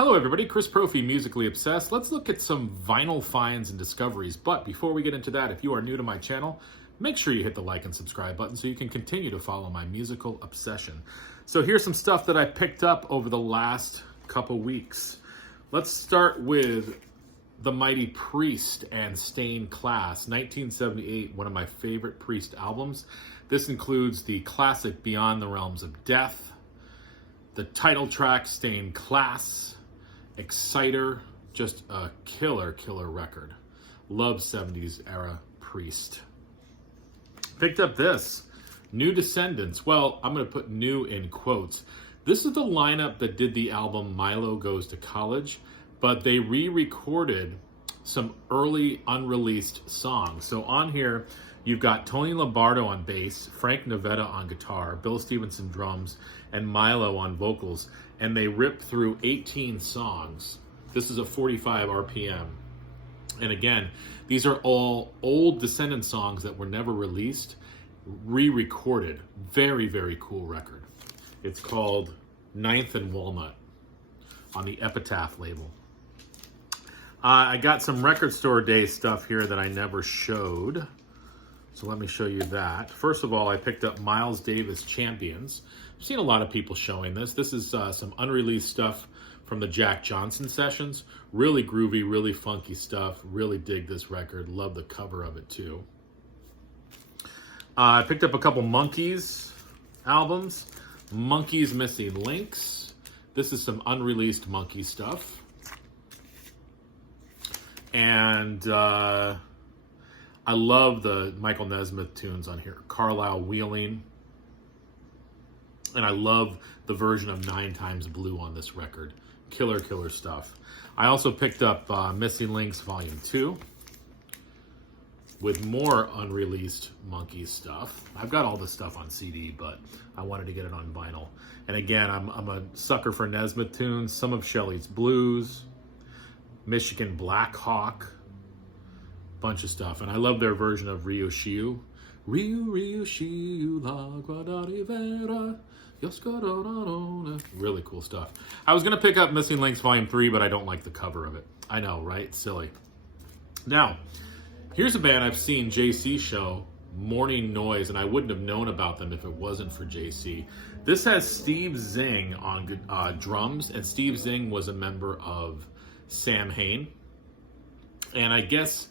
Hello everybody, Chris Profi, Musically Obsessed. Let's look at some vinyl finds and discoveries. But before we get into that, if you are new to my channel, make sure you hit the like and subscribe button so you can continue to follow my musical obsession. So here's some stuff that I picked up over the last couple weeks. Let's start with The Mighty Priest and Stained Class, 1978, one of my favorite Priest albums. This includes the classic Beyond the Realms of Death, the title track Stained Class, Exciter, just a killer record. Love 70s era Priest. Picked up this, New Descendants. Well, I'm going to put new in quotes. This is the lineup that did the album Milo Goes to College, but they re-recorded some early unreleased songs. So on here, you've got Tony Lombardo on bass, Frank Navetta on guitar, Bill Stevenson drums, and Milo on vocals. And they ripped through 18 songs. This is a 45 RPM. And again, these are all old Descendant songs that were never released, re-recorded. Very cool record. It's called Ninth and Walnut on the Epitaph label. I got some Record Store Day stuff here that I never showed. So let me show you that. First of all, I picked up Miles Davis Champions. I've seen a lot of people showing this. This is some unreleased stuff from the Jack Johnson sessions. Really groovy, really funky stuff. Really dig this record. Love the cover of it too. I picked up a couple Monkees albums. Monkees Missing Links. This is some unreleased Monkee stuff. And I love the Michael Nesmith tunes on here. Carlisle Wheeling. And I love the version of 9 Times Blue on this record. Killer stuff. I also picked up Missing Links Volume 2 with more unreleased Monkee stuff. I've got all this stuff on CD, but I wanted to get it on vinyl. And again, I'm a sucker for Nesmith tunes. Some of Shelley's Blues, Michigan Black Hawk, bunch of stuff. And I love their version of Rio Shiu. Rio Shiu la Guadalivera. Really cool stuff. I was going to pick up Missing Links Volume 3, but I don't like the cover of it. I know, right? Silly. Now, here's a band I've seen JC show, Morning Noise, and I wouldn't have known about them if it wasn't for JC. This has Steve Zing on drums, and Steve Zing was a member of Sam Hain. And I guess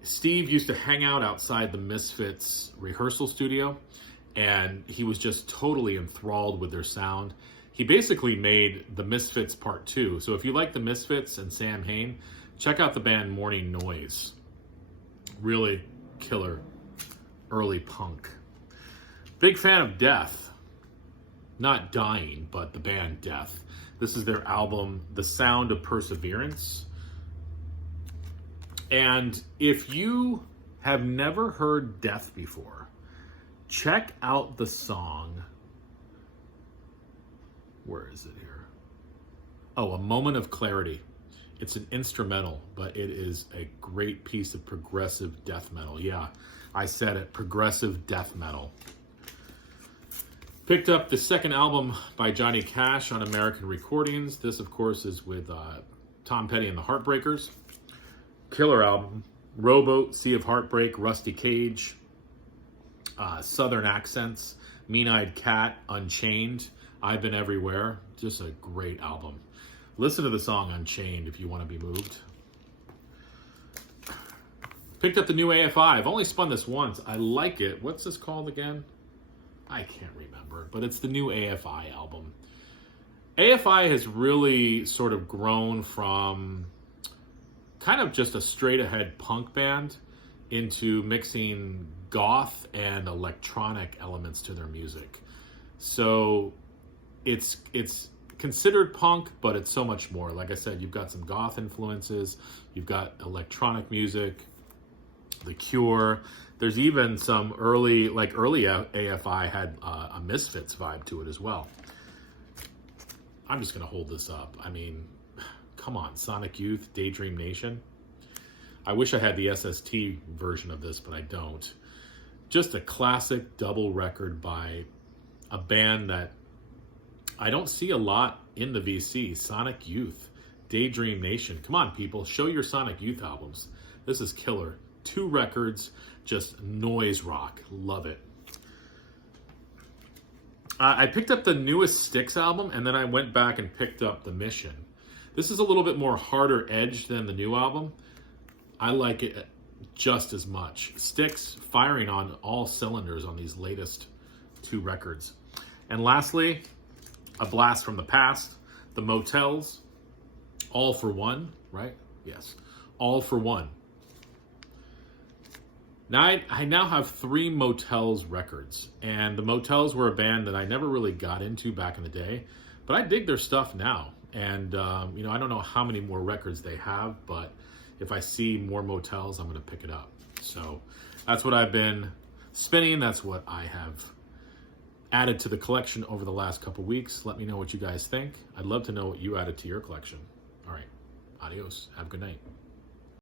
Steve used to hang out outside the Misfits rehearsal studio, and he was just totally enthralled with their sound. He basically made the Misfits Part 2. So if you like the Misfits and Sam Hain, check out the band Morning Noise. Really killer early punk. Big fan of Death. Not Dying, but the band Death. This is their album, The Sound of Perseverance. And if you have never heard Death before, check out the song. Where is it here? Oh, A Moment of Clarity. It's an instrumental, but it is a great piece of progressive death metal. Yeah, I said it, progressive death metal. Picked up the second album by Johnny Cash on American Recordings. This, of course, is with Tom Petty and the Heartbreakers. Killer album. Rowboat, Sea of Heartbreak, Rusty Cage, Southern Accents, Mean-Eyed Cat, Unchained, I've Been Everywhere. Just a great album. Listen to the song Unchained if you want to be moved. Picked up the new AFI. I've only spun this once. I like it. What's this called again? I can't remember, but it's the new AFI album. AFI has really sort of grown from kind of just a straight-ahead punk band into mixing goth and electronic elements to their music. So it's considered punk, but it's so much more. Like I said, you've got some goth influences, you've got electronic music, The Cure. There's even some early AFI had a Misfits vibe to it as well. I'm just going to hold this up. I mean, come on, Sonic Youth, Daydream Nation. I wish I had the SST version of this, but I don't. Just a classic double record by a band that I don't see a lot in the VC. Sonic Youth, Daydream Nation. Come on, people, show your Sonic Youth albums. This is killer. 2 records, just noise rock. Love it. I picked up the newest Styx album, and then I went back and picked up The Mission. This is a little bit more harder edge than the new album. I like it just as much. Styx firing on all cylinders on these latest 2 records. And lastly, a blast from the past, The Motels, All for One, right? Yes, All for One. Now I now have 3 Motels records, and the Motels were a band that I never really got into back in the day, but I dig their stuff now. And you know, I don't know how many more records they have, but if I see more Motels, I'm going to pick it up. So that's what I've been spinning. That's what I have added to the collection over the last couple weeks. Let me know what you guys think. I'd love to know what you added to your collection. All right, adios. Have a good night.